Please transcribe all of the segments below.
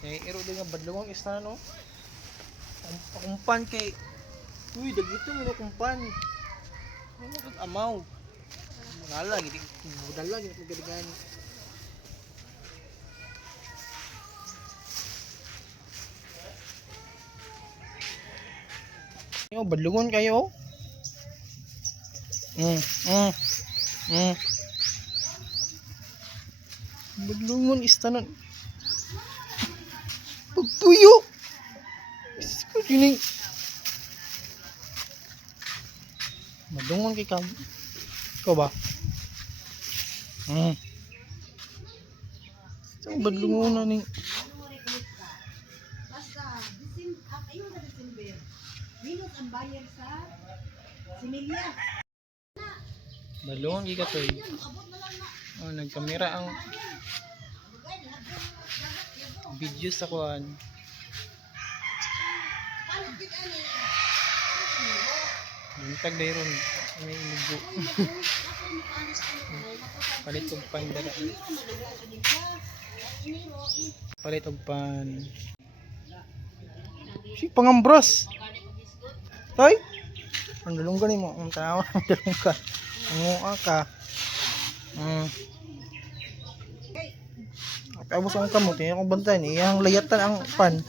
Iro din nga badlungon isna no. Kumpan kay uy dagito mo kumpan. Ano kag amaw. Wala gid budal lang gid gadigan. Yo badlungon kayo. Mm. Mm. Mm. Badlungon istanon. Pagpuyo. Isko dining. Badlungon kay kam. Ikaw ba? So badlungon na ning. Basta, ayun na December. Minus ang bayar sa similya. Badlungon kay katoy. Oh, nagkamera ang video sa kuan. Bintag dayron may ilugo. Palit og pan dara. Palit og pan. Si pangambros. Toy. Ang dalunggan mo, ang tanaw ng dalunggan. Ang ka. Tapos ang kamot, yung akong bantayan, iyang layatan ang pan.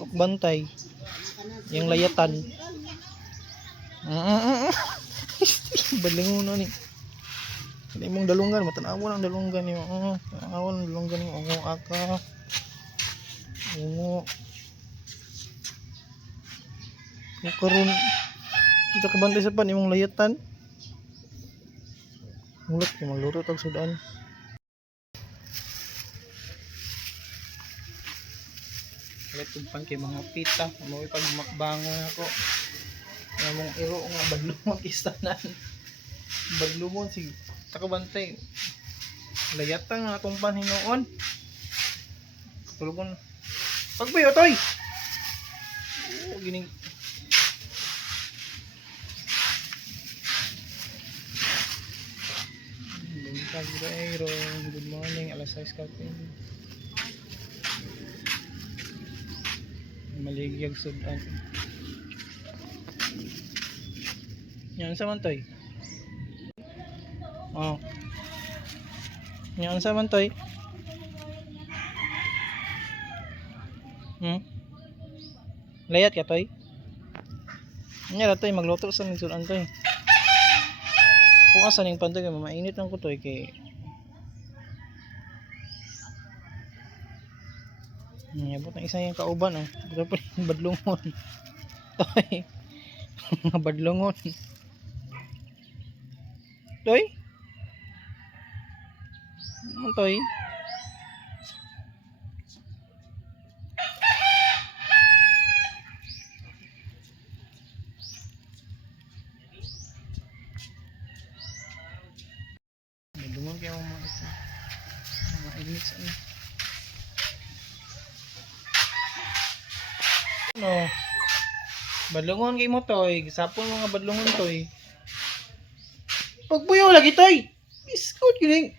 Kok bantay. Yung layatan. Balingon na ni. Hindi mong dalunggan, matanawa ng dalunggan niyo. Matanawa ng dalunggan niyo. Ungo aka. Ungo. Kung karoon, kita kabantay sa pan, yung layatan. Mulut yung malurot ang sudan. Kalit tumpan kay mga pita. Mamoy pag makbangon ako. Namong iro nga badlungon kistanan. Badlungon si takabantay. Layatan nga tumpan hinoon. Tulugon. Pagbayo toy. Gining good morning, alas 6 kape. Maligyag sudan. Yan sa man toy. Oh. Yan sa man toy. Layat ka toy. Nya toy magluto sa sudan toy. Kung asa ning pantay kay mainit lang ko toy kay abot ng isa yung kauban Pero pa badlungon. Toy. Badlungon. Toy. Ano toy? Badlungon kaya mo mga ito. Mga init sa ano. No. Badlungon kay mo toy, sapon mga badlungon toy. Pagbuyo lagi toy. Biskot gining.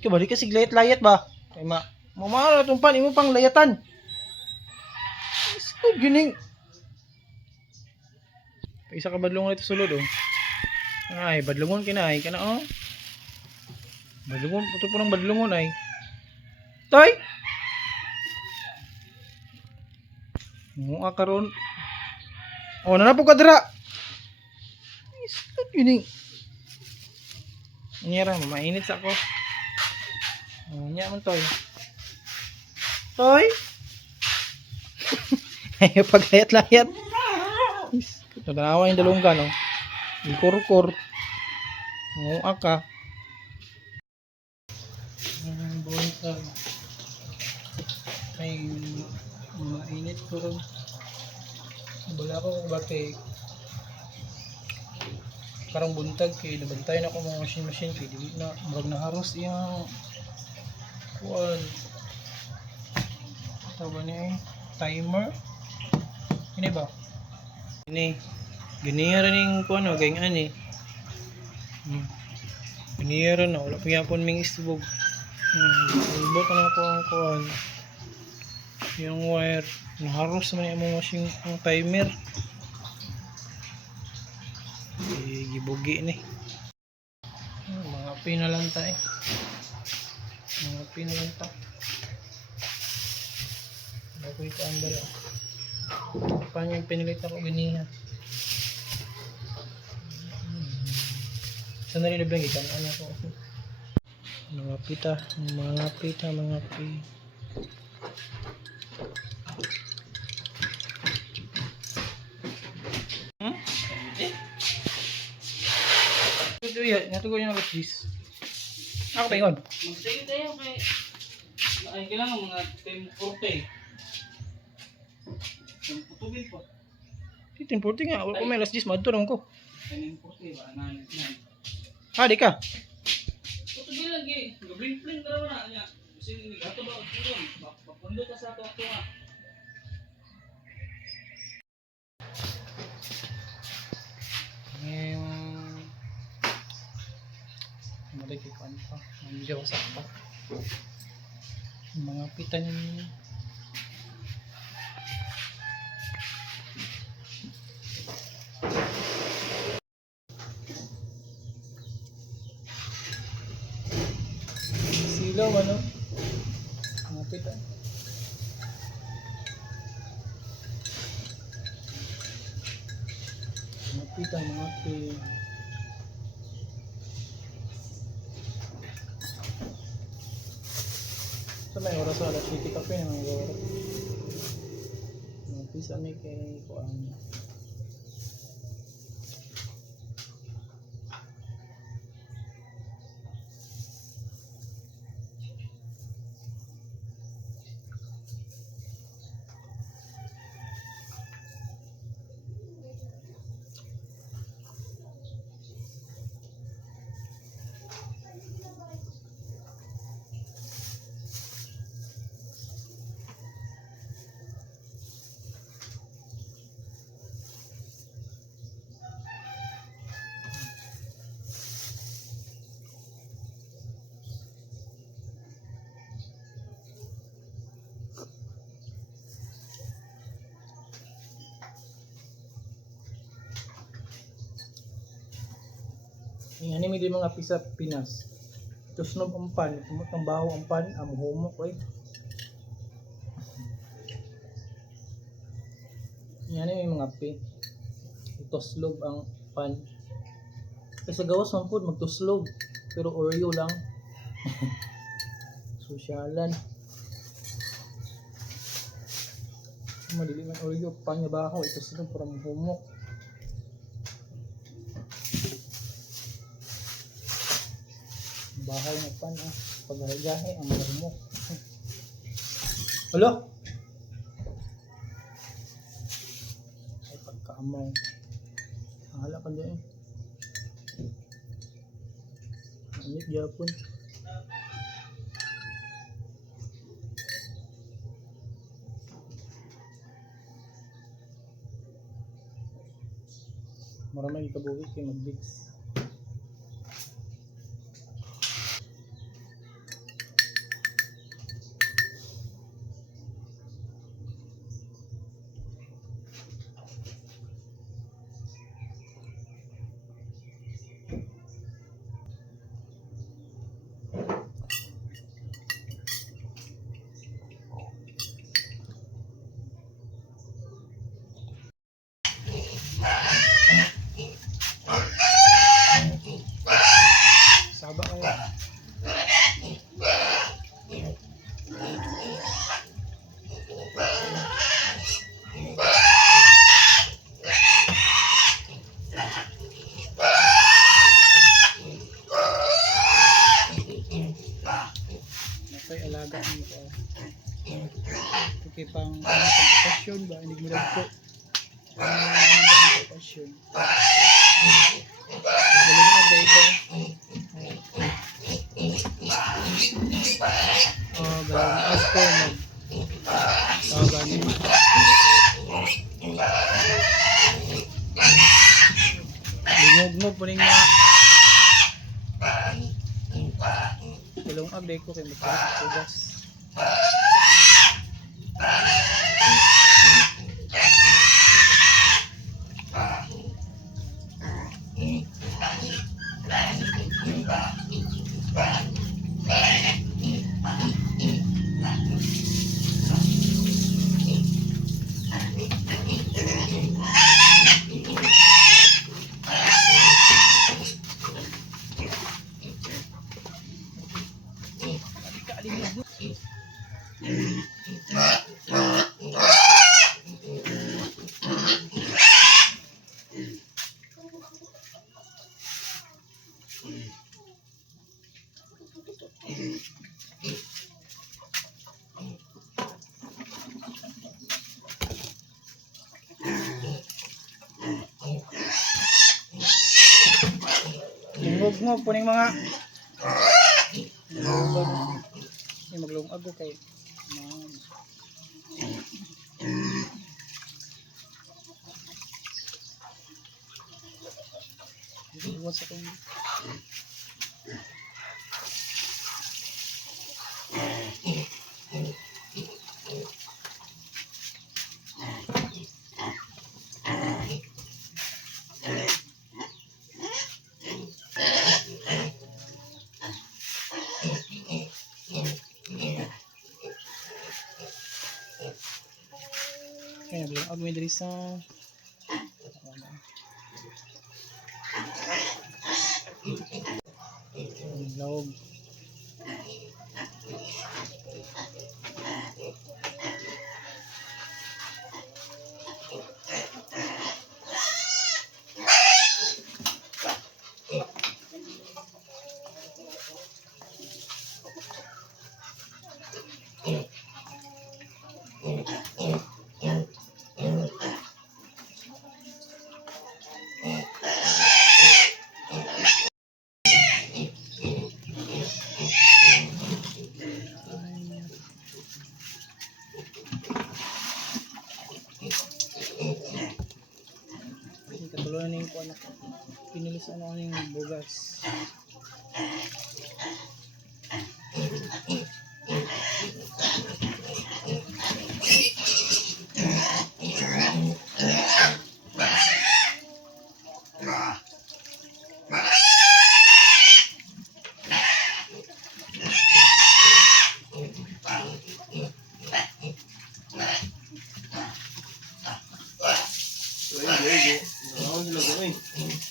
Kaya kasi layat-layat ba? Kaya mamahal itong pan, imo pang layatan. Isko gining. Isa ka badlungon ito sulod Ay, badlungon kinay kana Badlungon, puto po ng badlungon ay. Toy! Mga karon. Nanapog ka dira. Isko gining. Anyara, mainit sa ako. Nya man toy. Toy. Ay paglayat-layat. Tanawa yung dalunggan Ikur-kur. Nguha ka. Buntag. May mainit ko rin. Wala ako bate karang buntag kay nabantayan ako mga machine kay dili na murag naharos iyang kuan tawag ni timer ini ba ini ganiya ning kuan o gayng ani ganiya na wala pa yapon ming istubog ibot na ako ang kuan yung wire naharos man yung machine ang timer gibugi ni mga pinalanta mga pinalanta bago ito ang dala paano yung pinilit ako ganihan saan na rin nablang ikan ano ko mga pita ito yan, natugo yung alas 10. Ako ba yun? Magsayo tayo kay ay kailangan mga 10:40. Putugin po. 10:40 nga, wala ko may alas 10, madto naman ko. 10:40 ba anan. Di ka? Putugin lagi. Gablink-blink ka na niya. Kasi ni gato ba uturon. Papundo ka sa ato nga. Malaki ko ano pa, medyo wasak pa. Mga pita niya. Silaw ano? Mga pita. Mga pita. So may oras wala city cafe na mga oras. Pisa may kay kuan. Yan ni mga pisa Pinas. Tusnog ang pan, kumot ng baho ang pan, humok ay. Yan ni mga ituslog ang pan. Kasi gawas man po magtuslog, pero Oreo lang. Sosyalan. Madili man Oreo, pan nga baho, ituslog para humok. Bahay na pan pagagahe ang marumok. Hala? Ay pagkaamaw. Hala ka dyan Anit Japon. Maraming ikabuhit kay mag-mix. Saba kayo. Napay alaga nito. Okay pang okasyon ba? Hindi mo lang po. Passion. Galing ang dito. Galing asko mag. Ganun. Lingog-ngog po rin mga. Galong update ko kay magkakatugas. Lingog-ngog po rin mga. Maglungag ko kayo. Iwas ako. Kaya bilang agmi diri sa loob. Katulungan na yung anak. Pinilisan ako ng bugas.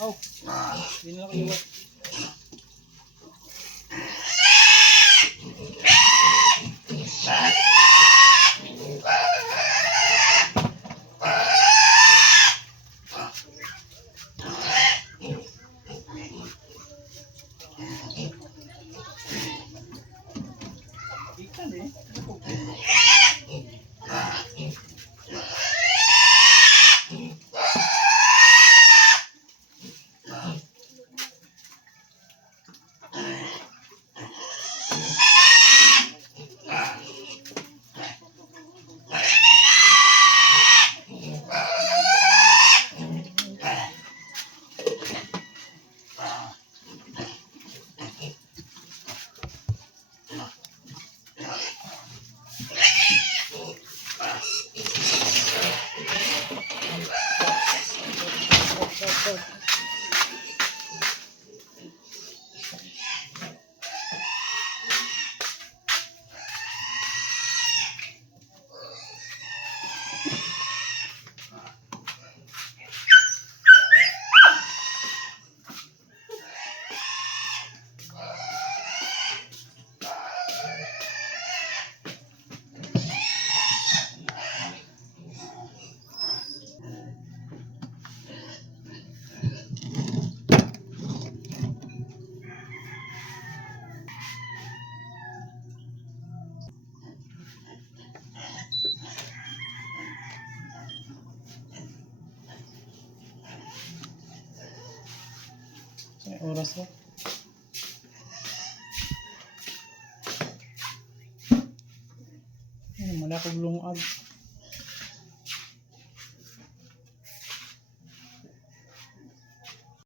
Oh, hindi na kayo. Ikan eh. Sa oras oh. Ano man ako lungag.